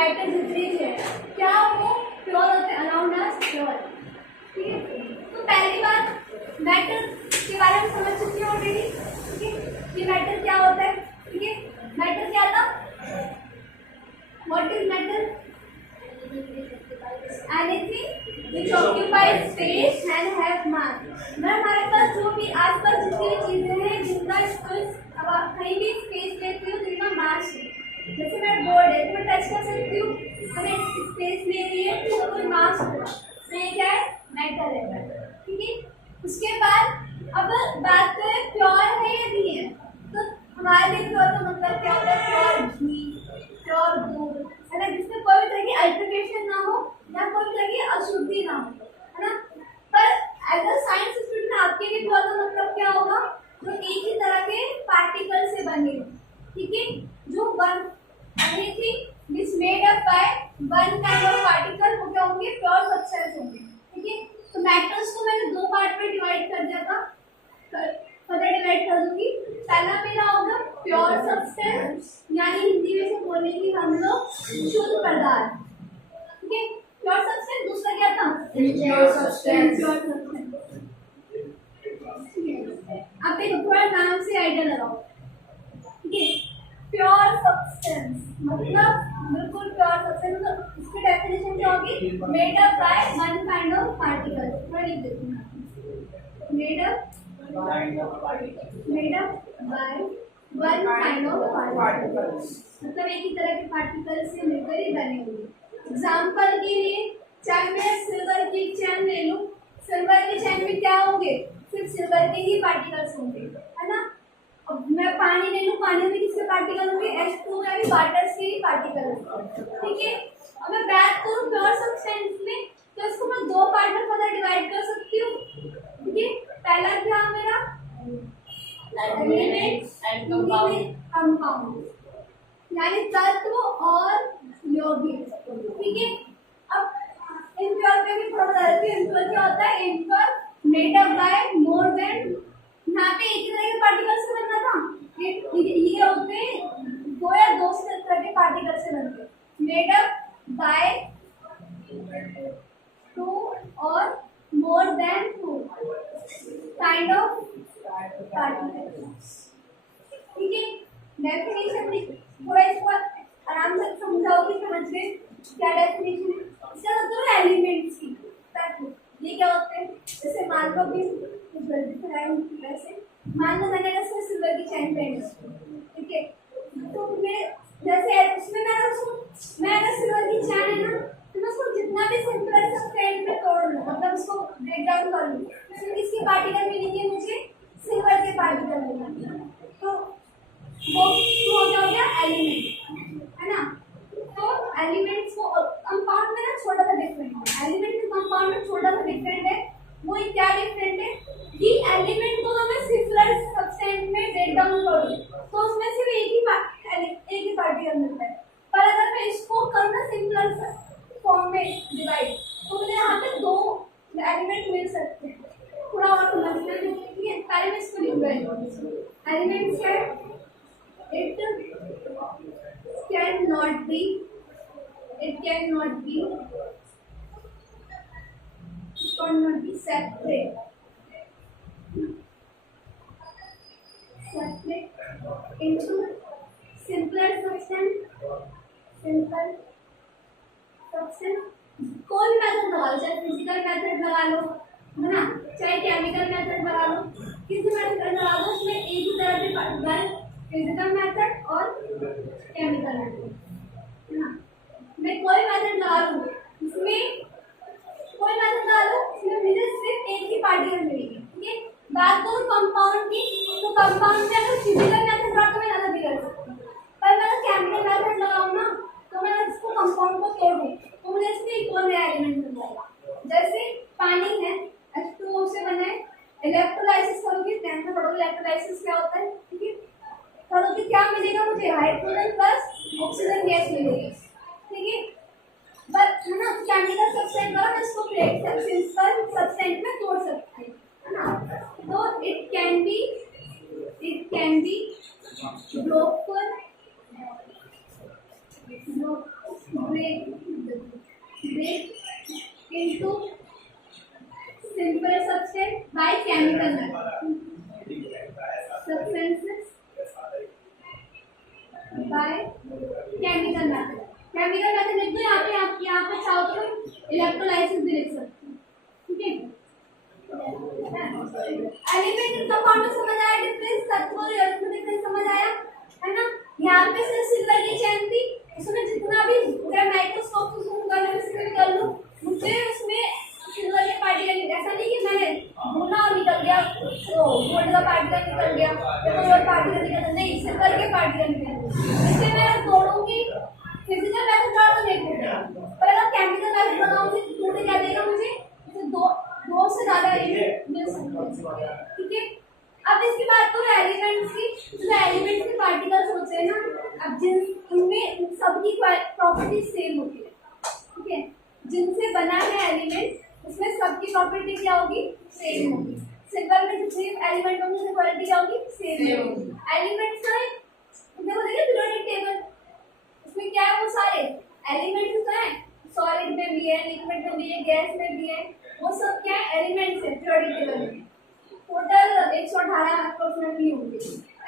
Matter जितने भी है क्या वो प्योर होते हैं, अनाउंड एज प्योर। ठीक है, तो पहली बात मैटर के बारे में समझ चुकी है ऑलरेडी। ठीक है, ये मैटर क्या होता है। ठीक है, मैटर क्या था, what is matter, anything which occupies space and have मास। मतलब हमारे पास जो भी आसपास जितनी भी चीजें हैं जिनका स्पेस, अब कहीं भी स्पेस लेती हूँ जिनका मास है, जैसे मैं बोर्ड है तो मैं टच कर सकती हूँ, हमें स्पेस ले रही है तो कोई मास होगा, तो ये क्या है, मैटर है। ठीक है, उसके बाद अब बात करें प्योर है या नहीं है, तो हमारे लिए प्योर का मतलब क्या होता है, प्योर घी, प्योर दूध, है ना, जिसमें कोई भी तरह की अल्टरेशन ना हो या कोई भी तरह की अशुद्धि ना हो, है ना। पर एज अ साइंस स्टूडेंट आपके लिए प्योर का मतलब क्या होगा, जो एक ही तरह के पार्टिकल से बने। ठीक है, जो one anything is made up by one kind of particle वो क्या होंगे, प्योर सब्सटेंस होंगे। ठीक है, तो मैटर्स को मैंने दो पार्ट में डिवाइड कर दिया था, फर्दर डिवाइड कर दूंगी। पहला मेरा होगा प्योर सब्सटेंस, यानी हिंदी में से बोलेंगे हम लोग शुद्ध पदार्थ। ठीक है, प्योर सब्सटेंस। दूसरा क्या था, प्योर सब्सटेंस। Pure substance. अब देखो थोड़ा नाम से आइडिया लगाओ। ठीक है, प्योर सब्सटेंस मतलब बिल्कुल प्योर सब्सटेंस, मतलब इसकी डेफिनेशन क्या होगी, made up by one kind of particle. मैं लिख देती हूँ, made up by one kind of particles, मतलब एक ही तरह के पार्टिकल से मिलकर ही बने हुए। एग्जाम्पल के लिए चाहे मैं सिल्वर की चैन ले लूं, सिल्वर की चैन में क्या होंगे, सिर्फ सिल्वर के ही पार्टिकल्स होंगे, है ना। अब मैं पानी ले लूं, पानी में किसके पार्टिकल होंगे, H2 या भी वाटर्स के ही पार्टिकल होंगे। ठीक है, अब मैं बात करूं प्योर सब्सटेंस में, तो इसको मैं दो पार्ट में फर्दर डिवाइड कर सकती हूँ। ठीक है, पहला क्या मेरा एलिमेंट्स एंड कंपाउंड, यानी तत्व और यौगिक। ठीक है, अब इम्प्योर पे भी थोड़ा बता देती हूँ। इम्प्योर क्या होता है, impure made up by more than, यहाँ पे एक ही तरह के पार्टिकल से बनना था, ये होते हैं दो या दो से तरह के पार्टिकल से बनते, मेड अप बाय टू और more than two kind of particles. ठीक है, डेफिनेशन थोड़ा इसको आराम से समझाओगे, समझ गए क्या डेफिनेशन है। इसका मतलब है एलिमेंट्स की तत्व, ये क्या होते हैं, जैसे मान लो कि जल्दी से आए वैसे मान लो मैंने ऐसे सिल्वर की चैन पहनी, ठीक है, तो मैं जैसे उसमें मैं अगर सिल्वर की चैन है ना, तो मैं उसको जितना भी सिंपल सा फ्रेंड में तोड़ लूँ, मतलब उसको ब्रेक डाउन कर लूँ, उसमें किसके पार्टिकल मिलेंगे, मुझे सिल्वर के पार्टिकल मिलेंगे, तो वो हो गया एलिमेंट, है ना। तो एलिमेंट्स को कंपाउंड में ना छोटा सा डिफरेंट है, एलिमेंट में कंपाउंड में छोटा सा डिफरेंट है। वो क्या डिफरेंट है कि एलिमेंट को मैं सिंपलर सब्सटेंस में ब्रेक डाउन करूँ तो उसमें सिर्फ एक ही पार्टिकल मिलता है, पर अगर मैं इसको करूँ ना सिंपलर फॉर्म में डिवाइड, तो मुझे यहाँ पे दो एलिमेंट मिल सकते हैं। थोड़ा और समझना है, पहले मैं इसको लिख रही हूँ। एलिमेंट्स क्या है, it cannot be separate into simpler substance, कोई मेथड लगा लो, चाहे फिजिकल मेथड लगा लो, है ना, चाहे केमिकल मेथड लगा लो, किसी मेथड लगा लो, उसमें एक ही तरह के पार्टिकल, फिजिकल मेथड और केमिकल मेथड, है ना। मैं कोई मेथड लगा लूँ, इसमें कोई मेथड लगा लो, इसमें मुझे सिर्फ एक ही पार्टिकल मिलेगी। ठीक है, बात करूँ कंपाउंड की, तो कंपाउंड में अगर फिजिकल मेथड लगा तो मैं अलग भी कर सकती हूँ, पर मैं अगर केमिकल मेथड लगाऊँ ना, तो मैं इसको कंपाउंड को तोड़ दूँ तो मुझे इसमें एक और नया एलिमेंट मिल जाएगा। जैसे पानी है, H2O से बना है, इलेक्ट्रोलाइसिस करोगे, ध्यान से पढ़ोगे इलेक्ट्रोलाइसिस क्या होता है। ठीक है, करोगे क्या मिलेगा, मुझे हाइड्रोजन प्लस ऑक्सीजन गैस मिलेगी। ठीक है, बट है ना, केमिकल सब्सटेंस करो तो इसको सिंपल सब्सटेंस में तोड़ सकते हैं, है ना। तो it can be broken break into simple substance by chemical method. Substances by chemical method. Chemical method लिख दो यहाँ पे, आप यहाँ पे चाहो तो इलेक्ट्रोलाइसिस भी लिख सकते हो, ठीक है। एलिमेंट कंपाउंड में समझ आया डिफरेंस, तत्वों और यौगिक में डिफरेंस समझ आया है ना। यहाँ पे सिर्फ सिल्वर की चैन थी, उसमें जितना भी माइक्रोस्कोप से जूम करने में सिर्फ कर लूं, मुझे उसमें सिल्वर के पार्टिकल, ऐसा नहीं कि मैंने ढूंढा और निकल गया तो गोल्ड का पार्टिकल निकल गया या कोई और पार्टिकल निकल गया, नहीं, सिल्वर के पार्टिकल निकल। इससे मैं तोड़ूंगी, फिजिकल मेथड द्वारा तो नहीं टूटेगा, पर अगर केमिकल मेथड बनाऊंगी तो टूट क्या देगा मुझे, तो दो से ज्यादा एलिमेंट मिल सकते हैं, ठीक है। अब इसकी बात करो एलिमेंट्स की, जो एलिमेंट्स के पार्टिकल्स होते हैं ना, अब उनमें सबकी प्रॉपर्टी सेम होती है, ठीक है। जिनसे बना है एलिमेंट उसमें सबकी प्रॉपर्टी क्या होगी, सेम होगी। सिल्वर में जितने एलिमेंट होंगे उसकी क्वालिटी क्या होगी, सेम होगी। एलिमेंट्स का देखो, देखिए पीरियोडिक टेबल, उसमें क्या है, वो सारे एलिमेंट्स होता है, सॉलिड में भी है, लिक्विड में भी है, गैस में भी है, वो सब क्या है, एलिमेंट्स है पीरियोडिक टेबल में। टोटल 118 अप्रोक्सीमेटली होंगे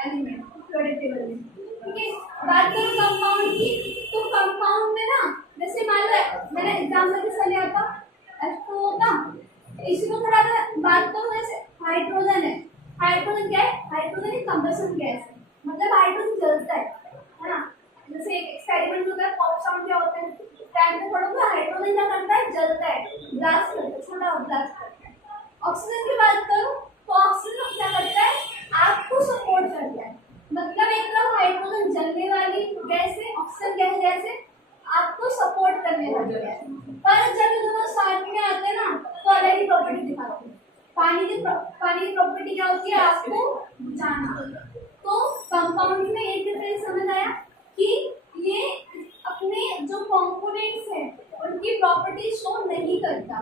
एलिमेंट पीरियोडिक टेबल में, ठीक है। बात करें कंपाउंड की, तो कंपाउंड में ना, जैसे मान लो मैंने एग्जांपल किसका लिया था, H2O का, इसी को थोड़ा सा बात करूं, जैसे हाइड्रोजन है, हाइड्रोजन क्या है, हाइड्रोजन एक कंबशन गैस है, मतलब हाइड्रोजन जलता है ना। जैसे एक एक्सपेरिमेंट होता है, पॉप साउंड क्या होता है, टाइम पे पढ़ोगे, हाइड्रोजन क्या करता है, जलता है, ब्लास्ट करता है, छोटा ब्लास्ट करता है। ऑक्सीजन की बात करूं तो ऑक्सीजन क्या करता है, आपको सपोर्ट करता है, मतलब एक तरफ हाइड्रोजन जलने वाली गैस है, ऑक्सीजन क्या है, गैस है, आपको सपोर्ट करने वाली है। पर जब ये दोनों साथ में आते हैं ना, तो अलग ही प्रॉपर्टी दिखाते हैं। पानी की प्रॉपर्टी क्या होती है, आपको बुझाना। तो कंपाउंड में एक डिफरेंस समझ आया कि ये अपने जो कंपोनेंट्स हैं उनकी प्रॉपर्टी शो नहीं करता,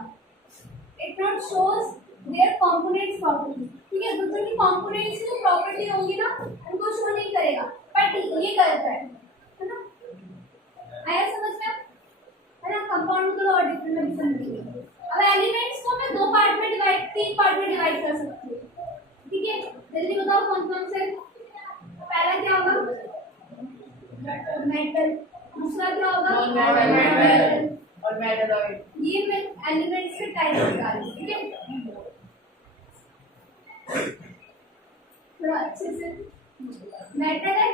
it not shows there components property, ठीक है। दूसरे की कंपोनेंट्स की जो प्रॉपर्टी होगी ना, उनको शो नहीं करेगा, बट ये करता है ना। आया समझ में, है ना। कंपाउंड को और डिफरेंट समझिए। अब एलिमेंट्स को मैं तीन पार्ट में डिवाइड कर सकती हूँ, ठीक है। जल्दी बताओ कौन कौन से। पहला क्या होगा, मेटल, दूसरा क्या होगा, और मेटलॉइड। ये मैं एलिमेंट्स के टाइप बता रही हूँ, ठीक है। थोड़ा अच्छे से, मेटल है,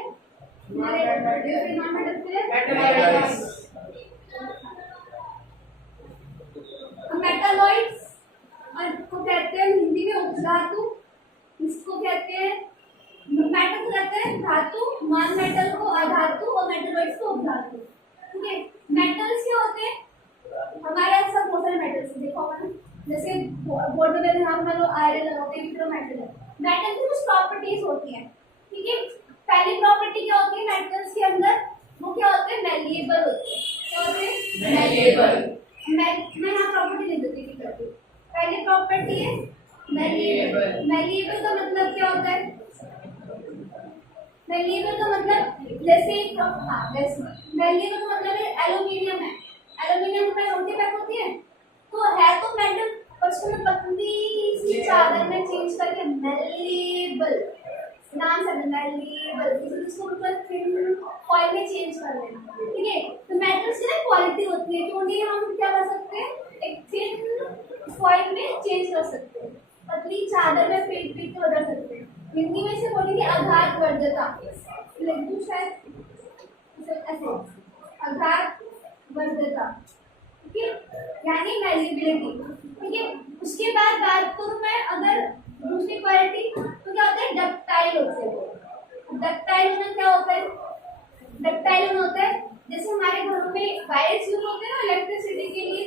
मेटलॉइड्स को कहते हैं हिंदी में उपधातु, इसको कहते हैं मेटल को कहते हैं धातु, नॉन मेटल को अधातु और मेटलॉइड्स को उपधातु, ठीक है। मेटल्स क्या होते हैं, हमारे यहाँ सब बहुत सारे मेटल्स देखो होगा ना, जैसे बोर्ड में हम लोग आयरन लगाते हैं, तो मेटल है। मेटल की कुछ प्रॉपर्टीज होती हैं, ठीक है। पहली प्रॉपर्टी क्या होती है मेटल्स के अंदर, वो क्या होते हैं, मैलिएबल होते हैं। क्या होते हैं, मैलिएबल। मैं यहाँ प्रॉपर्टी लिख देती हूँ। पहली प्रॉपर्टी है मैलिएबल। मैलिएबल का मतलब क्या होता है, मैलिएबल का मतलब जैसे मैलिएबल का मतलब एल्यूमिनियम है, एल्यूमिनियम में रोटी पैक होती है, तो है तो मेटल, पर उसको पतली सी चादर में चेंज करके मैलिएबल नाम से मैलिएबल, इसको फिर फॉइल में चेंज कर लेना, ठीक है। तो मेटल्स की ना क्वालिटी होती है कि उन्हें हम क्या कर सकते हैं, एक थिन फॉइल में चेंज कर सकते हैं, पतली चादर में पीट के बदल सकते हैं। हिंदी में से बोलेंगे आघात वर्जता, शायद ऐसे आघात वर्जता, ठीक है, यानी मैलिएबिलिटी, ठीक है। उसके बाद बात करूं मैं अगर दूसरी क्वालिटी, तो क्या होता है, डक्टाइल होते हैं। डक्टाइल होना क्या होता है, डक्टाइल होता है जैसे हमारे घरों में वायर्स यूज होते हैं ना इलेक्ट्रिसिटी के लिए,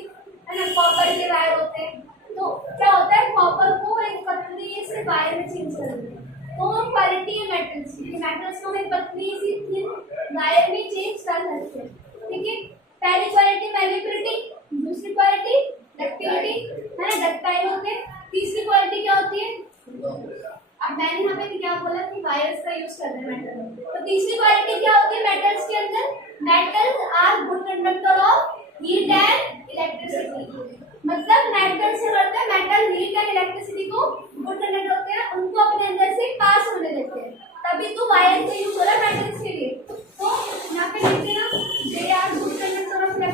है ना, कॉपर के वायर होते हैं, तो क्या होता है, कॉपर को एक पतली से वायर में चेंज कर देते हैं, तो वो क्वालिटी है मेटल्स की। मेटल्स को एक पतली सी थिन वायर में चेंज कर सकते हैं, ठीक है। पहली क्वालिटी मैलिएबिलिटी, दूसरी क्वालिटी डक्टिलिटी, है ना, डक्टाइल होते हैं। तीसरी क्वालिटी क्या होती है, अब मैंने यहाँ पे क्या बोला कि वायर्स का यूज करते हैं मेटल में, तो तीसरी क्वालिटी क्या होती है मेटल्स के अंदर, metals are good conductor of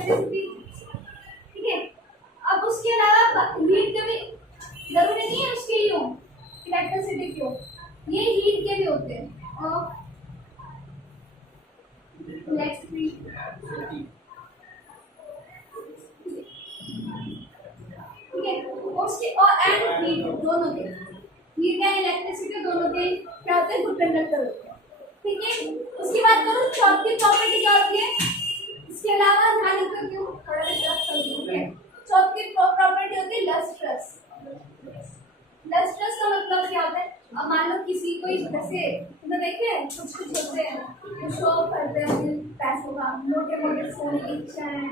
electricity, ठीक है। अब उसके अलावा हीट के भी जरूरी नहीं है उसके ही हो, इलेक्ट्रिसिटी के हो, ये हीट के भी होते हैं। और इलेक्ट्रिसिटी, ठीक है, उसके और एंड हीट दोनों के, हीट एंड इलेक्ट्रिसिटी दोनों के क्या होते हैं, गुड कंडक्टर होते हैं, ठीक है। उसकी बात करूँ चौथी प्रॉपर्टी क्या होती है, इसके अलावा ध्यान रखो क्यों थोड़ा सा ठीक है। चौथी प्रॉपर्टी होती है लस्ट्रस। लस्ट्रस का मतलब क्या होता है, अब मान लो किसी कोई जैसे तुमने देखे कुछ कुछ होते हैं जो शो करते हैं अपने पैसों का, मोटे मोटे सोने की चैन,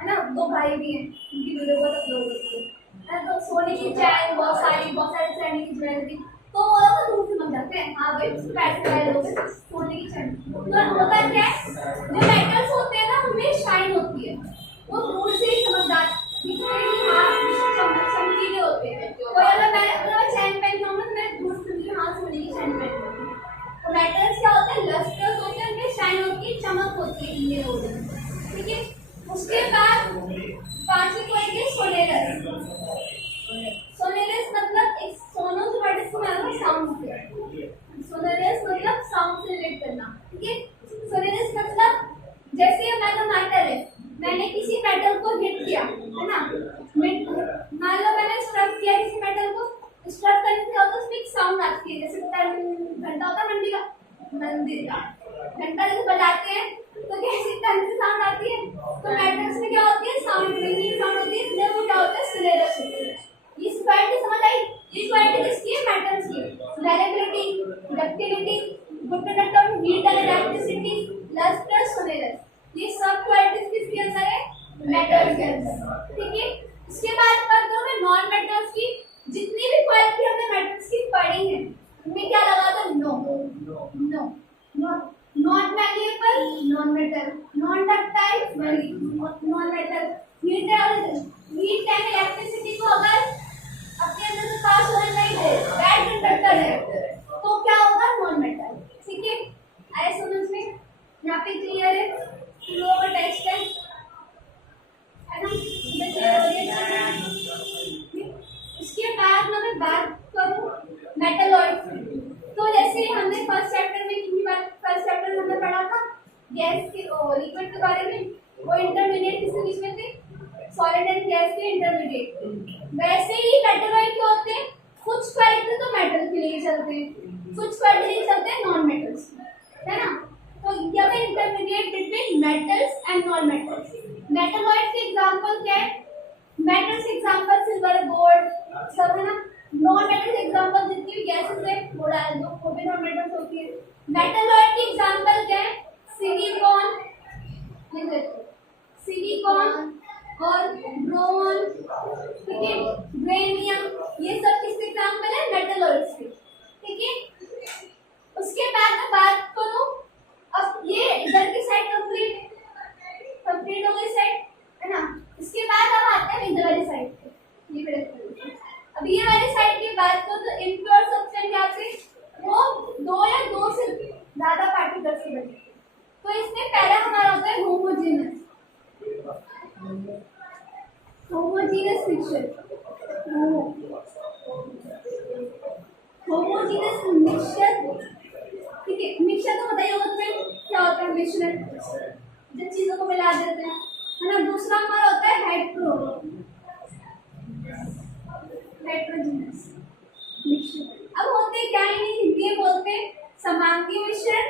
है ना, दो भाई भी हैं उनकी वीडियो बहुत अपलोड होती है ना, तो सोने की चैन बहुत सारे चांदी की ज्वेलरी, तो वो लोग दूर से मंग जाते हैं, हाँ भाई पैसे वाले लोग सोने की चैन। तो होता क्या है, जो मेटल्स होते हैं ना उनमें शाइन होती है, वो दूर से ही समझदार दिखते हैं कि हाँ चमकीले होते हैं। कोई अगर मैं चैन पहन जाऊँ तो मैं दूर से समझी हाँ सोने की चैन पहन। तो मेटल्स क्या होते हैं, लस्टर्स होते हैं, उनमें शाइन होती है, चमक होती है, ये होते हैं, ठीक है। उसके बाद पांचवी पॉइंट है सोनेरस। सोनेरस मतलब एक सोनो जो वर्ड इसको मतलब साउंड से, सोनेरस मतलब साउंड से रिलेट करना, ठीक है। सोनेरस मतलब जैसे मैंने मेटल है, मैंने किसी मेटल को हिट किया, है ना, मान लो मैंने स्ट्रक किया किसी मेटल को, स्ट्रक करने से होता है उसमें एक साउंड आती है, जैसे घंटा होता है मंदिर का घंटा जैसे बजाते हैं तो कैसी तरह से साउंड आती है, तो मेटल्स में क्या होती है, साउंड रिंगिंग साउंड होती है, इसलिए वो क्या होता है, सोनेरस होती है। इस क्वालिटी समझ आई, ये क्वालिटी किसकी है, मेटल्स की, directivity, ductility, good conductor, heat and electricity, lustre, sonorous, ये सब क्वालिटीज किसके अंदर है, मेटल्स के अंदर, ठीक है। इसके बाद बात करूं मैं नॉन मेटल्स की, जितनी भी क्वालिटी हमने मेटल्स की पढ़ी है उनमें क्या लगा था, no no not malleable non metal, non ductile non metal, heat and electricity को अगर अपने अंदर से पास होने नहीं दे, बैड कंडक्टर है तो क्या होगा, नॉन मेटल, ठीक है। आए समझ में, यहाँ पे क्लियर है, फ्लो का टेक्स्ट है ना, इसके बाद मैं बात करूँ मेटलॉइड, तो जैसे हमने फर्स्ट चैप्टर में हमने पढ़ा था गैस के लिक्विड के बारे में, वो इंटरमीडिएट किसके बीच में थे, सॉलिड एंड गैस के इंटरमीडिएट, वैसे ही मेटलॉइड क्या होते हैं, कुछ क्वालिटी तो मेटल के लिए चलते हैं, कुछ क्वालिटी चलते हैं नॉन मेटल्स, है ना। तो यहाँ पे intermediate between metals and non metals. Metalloid के एग्जांपल क्या है, मेटल्स एग्जांपल सिल्वर गोल्ड सब है ना, नॉन मेटल्स एग्जांपल जितनी भी गैसेस है वो डाल दो, वो भी नॉन मेटल्स होती है। मेटलॉइड के एग्जांपल क्या है, सिलिकॉन, सिलिकॉन और ब्रोन, ठीक है, ब्रेनियम, ये सब किसके एग्जांपल है, मेटलॉइड्स के, ठीक है। उसके बाद मैं बात करूं, अब ये इधर की साइड कंप्लीट हो गई साइड, है ना। इसके बाद अब आते हैं इधर वाली साइड पे, अब ये वाली साइड की बात करो तो इम्प्योर सब्सटेंस क्या थे, वो दो या दो से ज्यादा पार्टिकल्स के बने, तो इसमें पहला हमारा होता है होमोजेनस मिक्सचर, होमोजेनस मिक्सचर, ठीक है। मिक्सचर तो बताइए होगा तुम्हें क्या होता है, मिश्रण जिन चीजों को मिला देते हैं, है ना। दूसरा हमारा होता है हेट्रोजीनस मिक्सचर। अब होते क्या है, ये बोलते हैं समांगी मिश्रण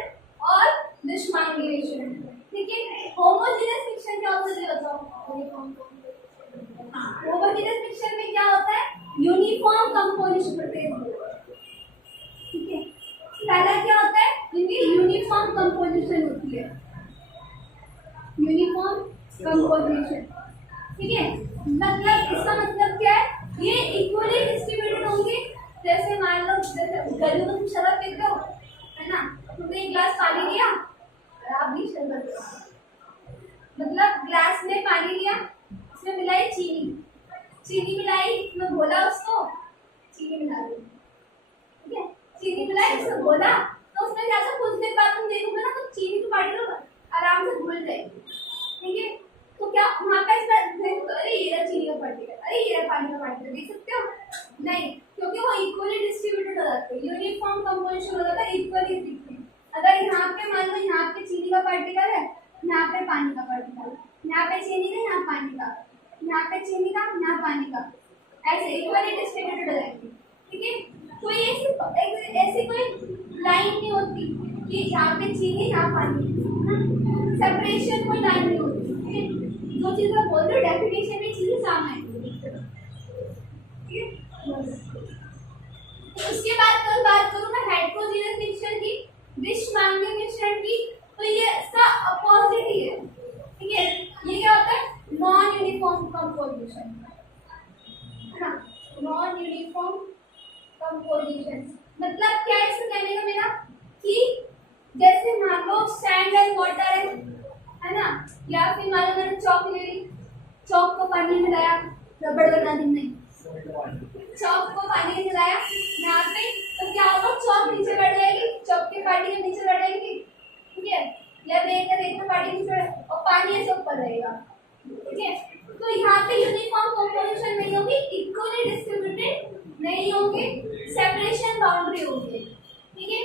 और निष्मांगी मिश्रण, ठीक है। होमोजेनस मिक्सचर क्या होता है, होमोजेनस मिक्सचर में क्या होता है, यूनिफॉर्म कंपोजिशन, ठीक है। पहला क्या होता है, इनकी यूनिफॉर्म कंपोजिशन होती है, यूनिफॉर्म कंपोजिशन, ठीक है। मतलब इसका मतलब क्या है, ये इक्वली डिस्ट्रीब्यूटेड होंगे, जैसे मान लो गली में तुम शराब पीते हो, है ना, तुमने एक गिलास पानी लिया और आप भी शरबत, मतलब ग्लास में पानी लिया, उसमें मिलाई चीनी मिलाई, उसमें घोला, उसको चीनी मिला दी, ठीक है, चीनी मिलाई उसमें घोला, तो उसमें क्या था, कुछ देर बाद तुम देखोगे ना तो चीनी की पार्टिकल आराम से घुल जाएगी, ठीक है। तो क्या यहाँ पे चीनी का, यहाँ पानी का, यहाँ पे चीनी का, यहाँ पानी का, ऐसे इक्वली डिस्ट्रीब्यूटेड हो जाएंगे। ठीक है, कोई ऐसी कोई लाइन नहीं होती कि यहाँ पे चीनी यहाँ पानी, सेपरेशन कोई लाइन नहीं होती। ठीक है, जो चीज़ मैं बोल रही हूँ डेफिनेशन में चीज़ें सामने आएंगी। ठीक है, उसके बाद कल बात करूँ मैं हेटेरोजेनस मिक्सचर की, विषमांगीय मिश्रण की, तो ये इसका अपोजिट ही है। ठीक है, ये क्या होता है, नॉन यूनिफॉर्म कंपोजिशन, है ना, नॉन यूनिफॉर्म कंपोजिशन। मतलब क्या है इसका कहने का मेरा, कि जैसे मान लो सैंड एंड वाटर है ना, या फिर मान लो मैंने चौक ले ली, चौक को पानी में मिलाया, रबड़ बना दी, नहीं, चौक को पानी में मिलाया यहाँ पे, तो क्या होगा, चौक नीचे बढ़ जाएगी, चौक के पानी के नीचे बढ़ जाएगी। ठीक है, या रेत में पानी नीचे और पानी ऐसे ऊपर रहेगा। ठीक है, तो यहाँ पे यूनिफॉर्म कंपोजिशन नहीं होगी, इक्वली डिस्ट्रीब्यूटेड नहीं होंगे, सेपरेशन बाउंड्री होगी। ठीक है,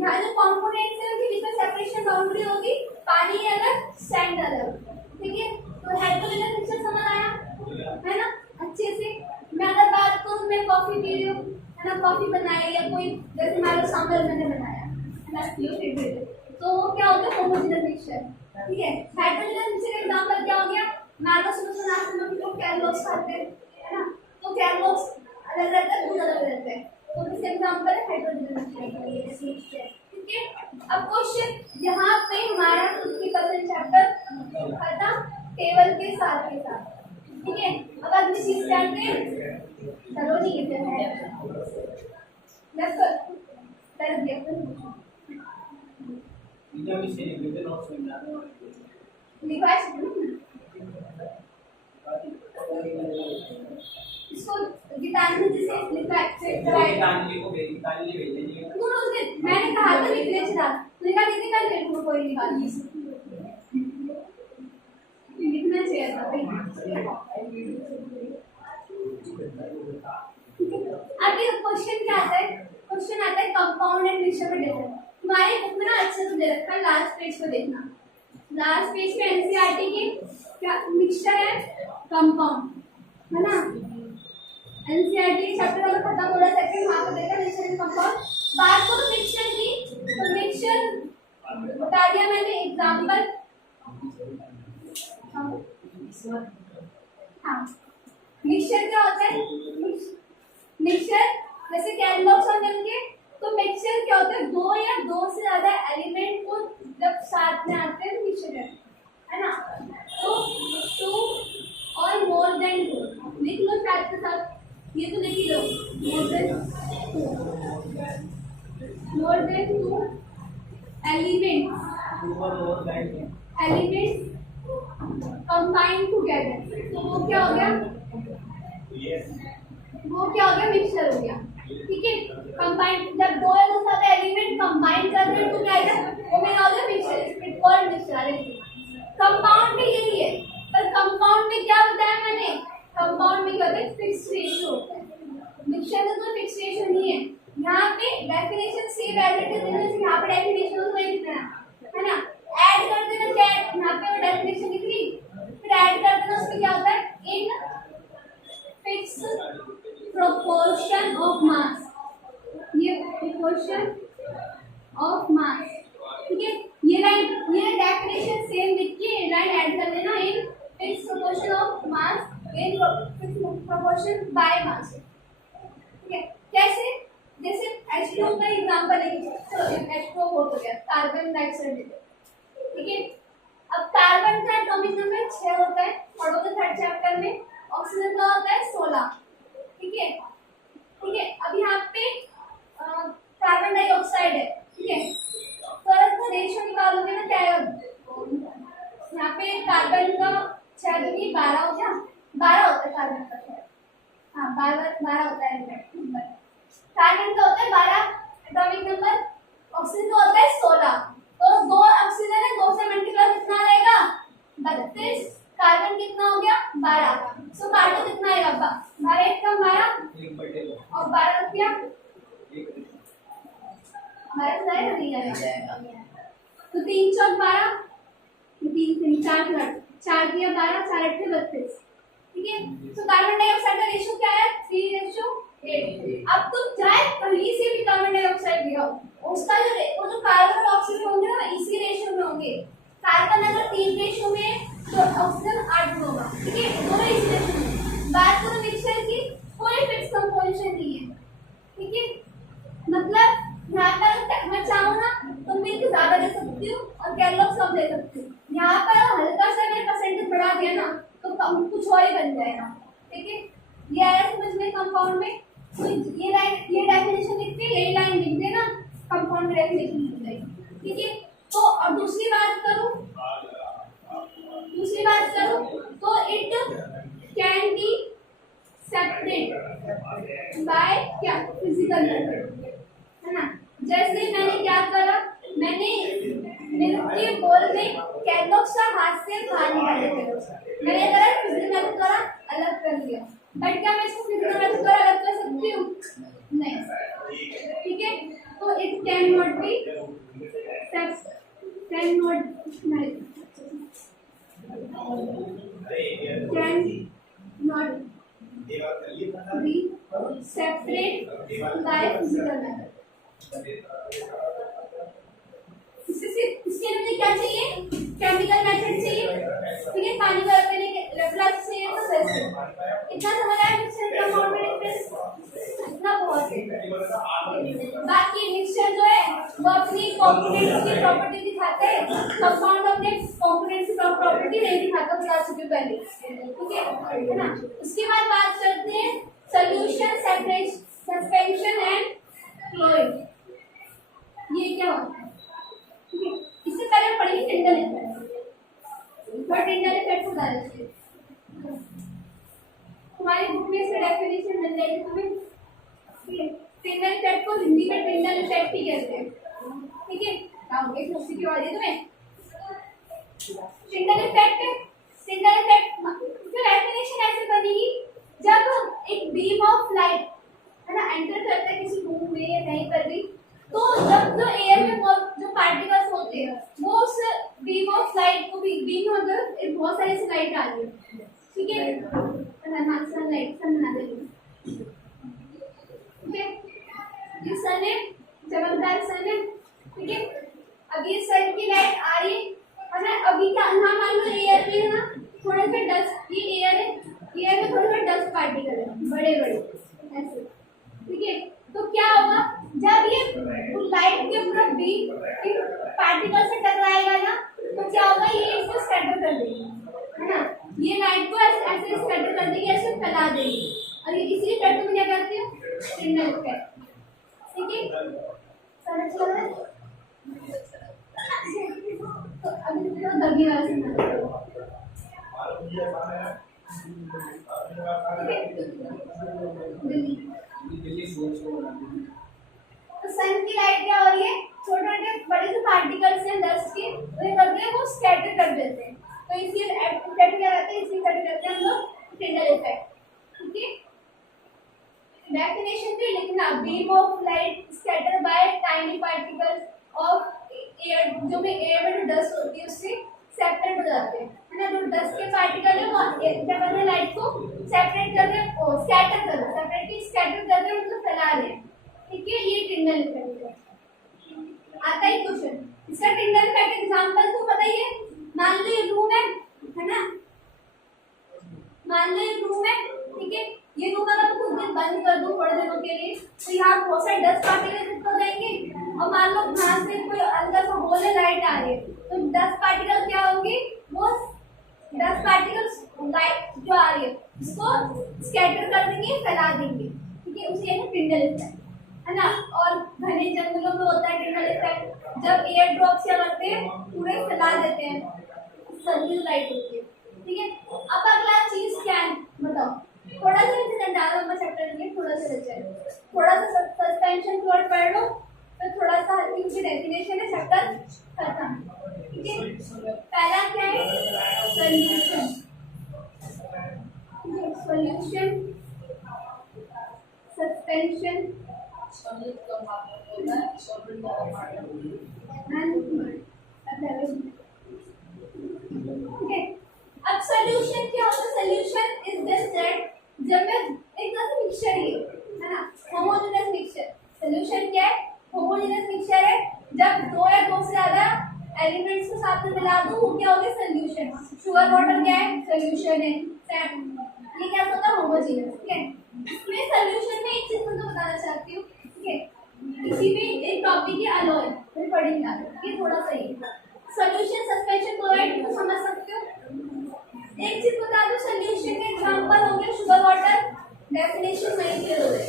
यहाँ जो कंपोनेंट्स है उनके बीच में सेपरेशन बाउंड्री होगी, पानी अलग, सैंड अलग। ठीक है, तो हेटेरोजेनस मिक्सचर समझ आया है ना अच्छे से। मैं अगर बात करूँ, मैं कॉफी पी रही हूँ, है ना, कॉफी बनाई या कोई जैसे मान लो सांभर मैंने बनाया है ना, तो वो क्या होता है, होमोजेनस मिक्सचर। ठीक है, हेटेरोजेनस मिक्सचर एग्जांपल क्या हो गया, मान लो सुबह नाश्ते में लोग कैलोरीज खाते हैं, है ना, तो कैलोरीज अलग रहता है, दूध अलग रहता है, तो इसका एग्जांपल है हेटेरोजेनस मिक्सचर। ठीक है, अब क्वेश्चन यहाँ पे हमारा 50% चैप्टर खत्म, टेबल के साथ के साथ। ठीक है, अब अगली चीज करते हैं, चलो जी ये है लेफ्ट कर दिया इसको गीतांजलि जिसे लिखा मैंने कहा था लिखने था, मैंने कहा दीदी का लेट को कोई नहीं बात लिखना चाहिए था भाई। अब ये क्वेश्चन क्या आता है, क्वेश्चन आता है कंपाउंड एंड मिक्सचर में डिफरेंस। तुम्हारे बुक में ना अच्छे से दे रखा है, लास्ट पेज पे देखना, लास्ट पेज पे एनसीईआरटी के क्या मिक्सचर है, कंपाउंड, है ना, एनसीईआरटी के चैप्टर अगर खत्म हो रहा है सेकंड, वहां पे देखा मिक्सचर एंड कंपाउंड। बात करो मिक्सचर की, तो मिक्सचर बता दिया मैंने एग्जांपल, हाँ मिक्सचर क्या होता है, मिक्सचर जैसे कैटलॉग्स और मिलके, तो मिक्सचर क्या होता है, दो या दो से ज्यादा एलिमेंट को जब साथ में आते हैं मिक्सचर है ना, तो टू और मोर देन टू लिख लो साथ के साथ, ये तो लिख लो, more than two elements combine together, तो वो क्या हो गया, वो क्या हो गया, मिक्सचर हो गया। ठीक है, कंबाइन जब दो या दो से ज्यादा एलिमेंट कंबाइन कर रहे हैं तो क्या आएगा, वो मेरा हो गया mixture, it called mixture. Compound में यही है, पर कंपाउंड में क्या बताया मैंने, कंपाउंड में क्या होता है, फिक्स्ड रेशियो होता है, मिक्सचर में कोई फिक्स्ड रेशियो नहीं है। यहाँ पे definition same as it is, यहाँ पे डेफिनेशन तो वही लिखना है ना, ऐड कर देना, क्या यहाँ पे वो डेफिनेशन लिख ली, फिर ऐड कर देना, उसमें क्या होता है, इन फिक्स्ड proportion of mass, ये proportion of mass। ठीक है, ये लाइन, ये डेफिनेशन सेम लिख के लाइन ऐड कर लेना, in fixed proportion of mass, in fixed proportion by mass। ठीक है, कैसे, जैसे H2 का एग्जांपल है, चलो H2 हो गया, कार्बन डाइऑक्साइड। ठीक है, अब कार्बन का एटॉमिक नंबर 6 होता है, पढ़ोगे थर्ड चैप्टर में। ऑक्सीजन का होता है 16। ठीक है, ठीक है, अब यहाँ पे कार्बन डाइऑक्साइड है। ठीक है, तो अगर इसका रेशियो निकालोगे ना, क्या है, यहाँ पे कार्बन का 6 दूनी 12 हो गया, 12 होता है कार्बन का 6, हाँ 12 होता है कार्बन का होता है 12 एटॉमिक नंबर, ऑक्सीजन का होता है 16। तो 2 ऑक्सीजन है, 2 से मल्टीप्लाई कितना रहेगा, 32, कार्बन कितना हो गया 12, सो काटो कितना आएगा, 12 एक कम 12 और 12 रुपया 12 जाएगा, नहीं जाएगा, तो 3 चौक 12, 3 से 4 दिया 12, 4 8 32, ठीक है। तो कार्बन डाइऑक्साइड का रेशियो क्या है? 3:8। अब तुम चाहे कहीं से भी कार्बन डाइऑक्साइड लिया उसका वो जो कार्बन और ऑक्सीजन होंगे ना इसी रेशियो में होंगे। कार्बन अगर 3 रेशियो में तो ऑक्सीजन 8 होगा, ठीक है, दोनों इसी रेशियो में। बात करो मिक्सचर की, कोई फिक्स कंपोजिशन नहीं है, ठीक है। मतलब यहाँ पर मैं चाहूँ ना तो मिल्क ज्यादा दे सकती हूँ और कैलोग्स कम दे सकती हूँ। यहाँ पर हल्का सा मैंने परसेंटेज बढ़ा दिया ना तो कम कुछ और ही बन जाएगा, ठीक है। ये आया समझ में कंपाउंड में? तो ये लाइन ये डेफिनेशन लिख के यही लाइन लिख देना, कंपाउंड में डेफिनेशन लिख देना, ठीक है। तो और दूसरी बात करूँ तो it can be separate by क्या? फिजिकल मेथड, है ना। जैसे मैंने क्या करा, मैंने मिल्क के बोल में कैलोग्स का हाथ से बाहर निकाले थे, मैंने करा फिजिकल मेथड द्वारा अलग कर दिया। बट क्या मैं इसको फिजिकल मेथड द्वारा अलग कर सकती हूँ? नहीं, ठीक है। तो it can not be can not be separate by physical method. इसके लिए क्या चाहिए? केमिकल मेथड चाहिए, ठीक है। पानी का रेफरेंस चाहिए तो वैसे इतना समझ आया मिक्सचर कंपाउंड में डिफरेंस इतना बहुत है। बाकी मिक्सचर जो है वो अपनी कंपोनेंट्स की प्रॉपर्टी दिखाता है, कंपाउंड अपने कंपोनेंट्स की प्रॉपर्टी नहीं दिखाता, बता चुके पहले, ठीक है ना। उसके बाद बात करते हैं solution separation suspension and flowing. ये क्या होता है? इससे पहले पढ़ी Tyndall effect, but Tyndall effect को बता देते हैं। हमारी बुक में इसका डेफिनेशन मिल जाएगी तुम्हें, ठीक है। टिंडल इफेक्ट को हिंदी में टिंडल इफेक्ट ही कहते हैं, ठीक है। क्या हो गया क्वेश्चन की वाली तुम्हें? टिंडल इफेक्ट जो डेफिनेशन ऐसे बनेगी जब एक बीम ऑफ लाइट, है ना, एंटर करता है किसी रूम में या कहीं पर भी, तो जब जो एयर में जो पार्टिकल्स होते हैं वो उस बीम ऑफ लाइट को भी बीम मतलब एक बहुत सारी सी लाइट आ रही है, ठीक है, सनलाइट सन बना देंगे, ठीक है। ये सन है, चमकदार सन है, ठीक है। अब ये सन की लाइट आ रही है ना। अभी क्या यहाँ मान लो एयर में ना थोड़े से डस्ट, ये एयर है, एयर में थोड़े से डस्ट पार्टिकल है बड़े बड़े ऐसे, ठीक है। तो क्या होगा जब ये लाइट के पूरा बीम पार्टिकल से टकराएगा ना तो क्या होगा, ये इसको स्कैटर कर देगी, है ना। ये लाइट को ऐसे स्कैटर कर देगी, ऐसे फैला देगी, और ये इसी इफेक्ट में क्या करती है? टिंडल इफेक्ट, ठीक है। समझ लग रहा है? तो अभी तो दबी वाला सुना तो सन की लाइट क्या हो रही है, छोटे छोटे बड़े से पार्टिकल्स हैं डस्ट के, वो करते हैं वो स्कैटर कर देते हैं, तो इसी इफेक्ट क्या रहता है, इसी इफेक्ट करते हैं हम लोग टिंडल इफेक्ट, ठीक है। डेफिनेशन भी लिखना, beam of light scatter by tiny particles of air, जो भी एयर में जो डस्ट होती है उससे सेपरेट हो जाते हैं, है ना। जो डस्ट के पार्टिकल है वो क्या कर रहे हैं, लाइट को सेपरेट कर रहे हैं, ओ स्कैटर कर रहे हैं, सेपरेटली स्कैटर कर रहे हैं, उनको फैला रहे हैं, ठीक है। ये टिंडल इफेक्ट है। आता है क्वेश्चन, इसका टिंडल इफेक्ट एग्जांपल तो बताइए। मान लो ये रूम है ना, मान लो ये रूम है, ठीक है। ये रूम अगर मैं कुछ दिन बंद कर दूं थोड़े दिनों के लिए तो यहाँ बहुत सारे डस्ट पार्टिकल इकट्ठे हो जाएंगे, और मान लो यहाँ से कोई अंदर से होल है, लाइट आ रही है, तो डस्ट पार्टिकल क्या होंगे, वो डस्ट पार्टिकल्स लाइट जो आ रही है उसको स्कैटर कर देंगे, फैला देंगे, ठीक है। उसे कहते हैं टिंडल इफेक्ट, है ना। और घने जंगलों में होता है टिंडल इफेक्ट, जब एयर ड्रॉप्स क्या करते हैं पूरे फैला देते हैं, सर्कुलर लाइट होती है, ठीक है। अब अगला चीज क्या है बताओ, थोड़ा सा इसे डालो नंबर चैप्टर में, थोड़ा सा बचा, थोड़ा सा सस्पेंशन वर्ड पढ़ लो, तो थोड़ा सा हल्की सी डेफिनेशन है, चैप्टर खत्म, ठीक है। पहला क्या है, सॉल्यूशन, सॉल्यूशन सस्पेंशन ठीक है। अब क्या है, सोल्यूशन है, ये क्या होता है, होमोजेनियस। ठीक है, इसमें सोल्यूशन में एक चीज मैं तो बताना चाहती हूँ। ठीक है, किसी भी एक टॉपिक के अलॉय फिर पढ़ेंगे आगे, ये थोड़ा सा ही सोल्यूशन सस्पेंशन क्लोराइड को समझ सकते हो। एक चीज बता दो, सोल्यूशन का एग्जांपल हो गया शुगर वाटर, डेफिनेशन नहीं क्लियर हो गई।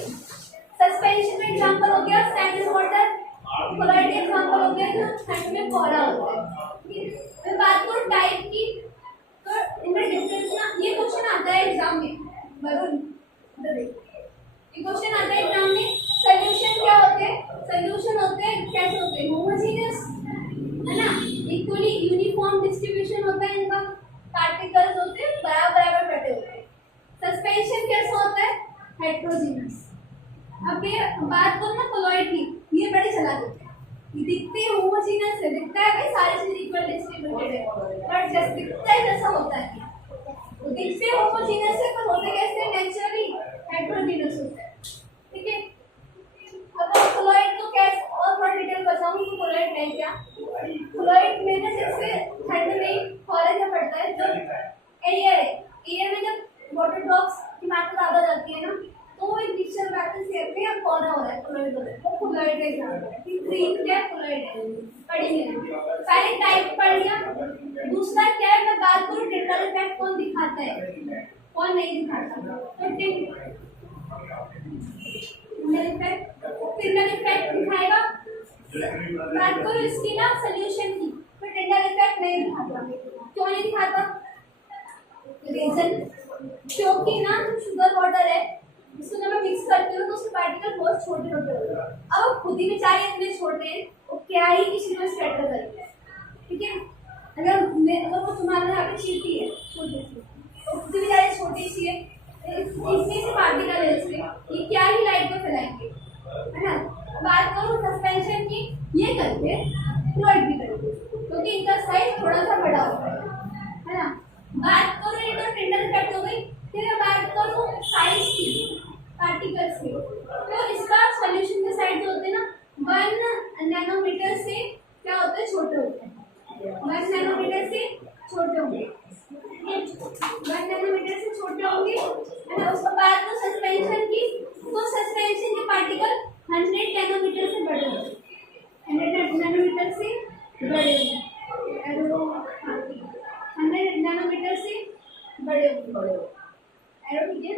सस्पेंशन का एग्जांपल हो गया स्टैंडर्ड वाटर, क्लोराइड का एग्जांपल हो गया जो ठंड में कोरा होता है। मैं बात करूं टाइप की, तो इनमें डिफरेंस ना, ये क्वेश्चन आता है एग्जाम में, वरुण ये क्वेश्चन आता है एग्जाम में। सॉल्यूशन क्या होते हैं, सॉल्यूशन होते हैं कैसे होते हैं, होमोजेनियस है ना, इक्वली यूनिफॉर्म डिस्ट्रीब्यूशन होता है इनका, पार्टिकल्स होते हैं बराबर बटे होते हैं। सस्पेंशन कैसा होता है, हेटेरोजेनियस। अब ये बात करो ना कोलॉइड की, ये बड़ी चला देते हैं, दिखते होमोजेनियस है, दिखता है भाई सारी चीजें इक्वल डिस्ट्रीब्यूटेड है, बट जस्ट दिखता है जैसा होता है, तो दिखते होमोजेनियस है पर होते कैसे, नेचुरली हेटेरोजेनियस होता है। ठीक है, अब कोलॉइड को कैसे और थोड़ा डिटेल बताऊं तो कोलॉइड है क्या, कोलॉइड में ना जैसे ठंड में कॉलेज में पड़ता है, जब एयर है, एयर में जब वाटर ड्रॉप्स की मात्रा ज्यादा जाती है ना, तो वो एक मिक्सचर बैटर शेप में अब पौधा हो रहा है, कोलॉइड हो रहा है, वो कोलॉइड का एग्जांपल है। कि ग्रीन क्या है, कोलॉइड है, पढ़ेंगे पहले टाइप पढ़ लिया। दूसरा क्या है, मैं बात करूं टिंडल इफेक्ट कौन दिखाता है, कौन नहीं दिखाता, तो टिंडल इफेक्ट दिखाएगा। बात करो इसकी ना सोल्यूशन की, तो टिंडल इफेक्ट नहीं दिखाता, क्यों नहीं दिखाता, रीजन क्योंकि ना जो शुगर वाटर है इसको जब मैं मिक्स करती हूँ तो उसके पार्टिकल बहुत छोटे छोटे होते हैं। अब वो खुद ही बेचारे इतने छोटे हैं, वो क्या ही किसी में स्प्रेड कर देते हैं। ठीक है, अगर वो तुम्हारे यहाँ पे चीटी है छोटी सी, तो खुद ही बेचारे छोटी सी है, इसमें से पार्टिकल है इसमें, ये क्या ही लाइट को फैलाएंगे, है ना। बात करूँ सस्पेंशन की, ये करके क्लोराइड भी करेंगे क्योंकि इनका साइज थोड़ा सा बड़ा होता है ना। बात करूँ ये तो टिंडल इफेक्ट हो गई, फिर मैं बात करूँ साइज की, पार्टिकल्स की, तो इसका सॉल्यूशन के साइज जो होते हैं ना 1 नैनोमीटर से क्या होते हैं, छोटे होते हैं, 1 नैनोमीटर से छोटे होंगे, 1 नैनोमीटर से छोटे होंगे, है ना। उसके बाद तो सस्पेंशन की, तो सस्पेंशन के पार्टिकल 100 नैनोमीटर से बड़े होंगे, 100 नैनोमीटर से बड़े होंगे, 100 नैनोमीटर से बड़े होंगे, एरो ठीक है।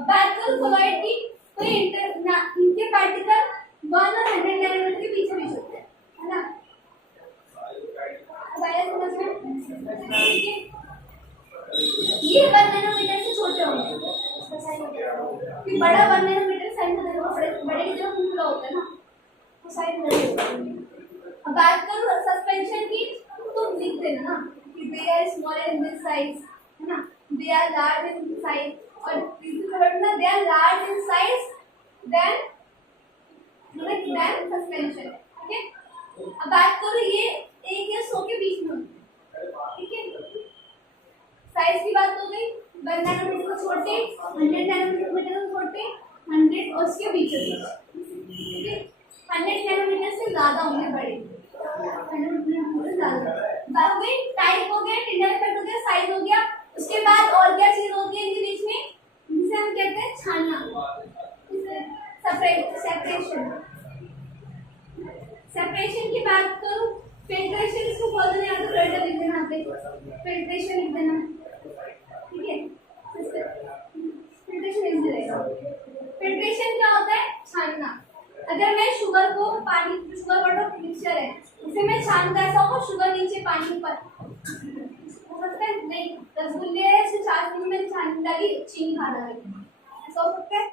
बात करूं कोलॉइड की, तो इनके पार्टिकल 1 और 100 नैनोमीटर के बीच बीच होते हैं, है ना। आया समझ में, ठीक है। ये 1 नैनोमीटर से छोटे होंगे, कि बड़ा 1 नैनोमीटर साइज में देखो, बड़े की तरफ खुला होता है ना, तो साइज बड़ी होती है। अब बात करूं सस्पेंशन की, तो लिख देना ना कि they are small in this size, है ना, they are large in size, और ना they are large in size then suspension. ठीक है, अब बात करो ये 1 या 100 के बीच में होती है। ठीक है, साइज की बात हो गई, 1 नैनोमीटर से छोटे, 100 नैनोमीटर से छोटे, 100 और उसके बीच में, ठीक है, 100 नैनोमीटर से ज्यादा होंगे बड़े, 100 नैनोमीटर से ज्यादा। बात हुई टाइप हो गया, टिंडल इफेक्ट हो गया, साइज हो गया। उसके बाद और क्या चीज होती है इनके बीच में, जिसे हम कहते हैं छानना, सेपरेशन की बात करूं, फिल्ट्रेशन इसको बोलते हैं, या तो फिल्टर लिख देना, फिल्ट्रेशन लिख देना, ठीक है, फिल्ट्रेशन लिख देना। फिल्ट्रेशन क्या होता है, छानना। अगर मैं शुगर को पानी, शुगर वाटर मिक्सचर है, उसे मैं छानता ऐसा हो शुगर नीचे पानी ऊपर हो सकता है, नहीं रसगुल्ले है इसमें 4 दिन में छान डाली चीनी खा डाली, ऐसा हो सकता है।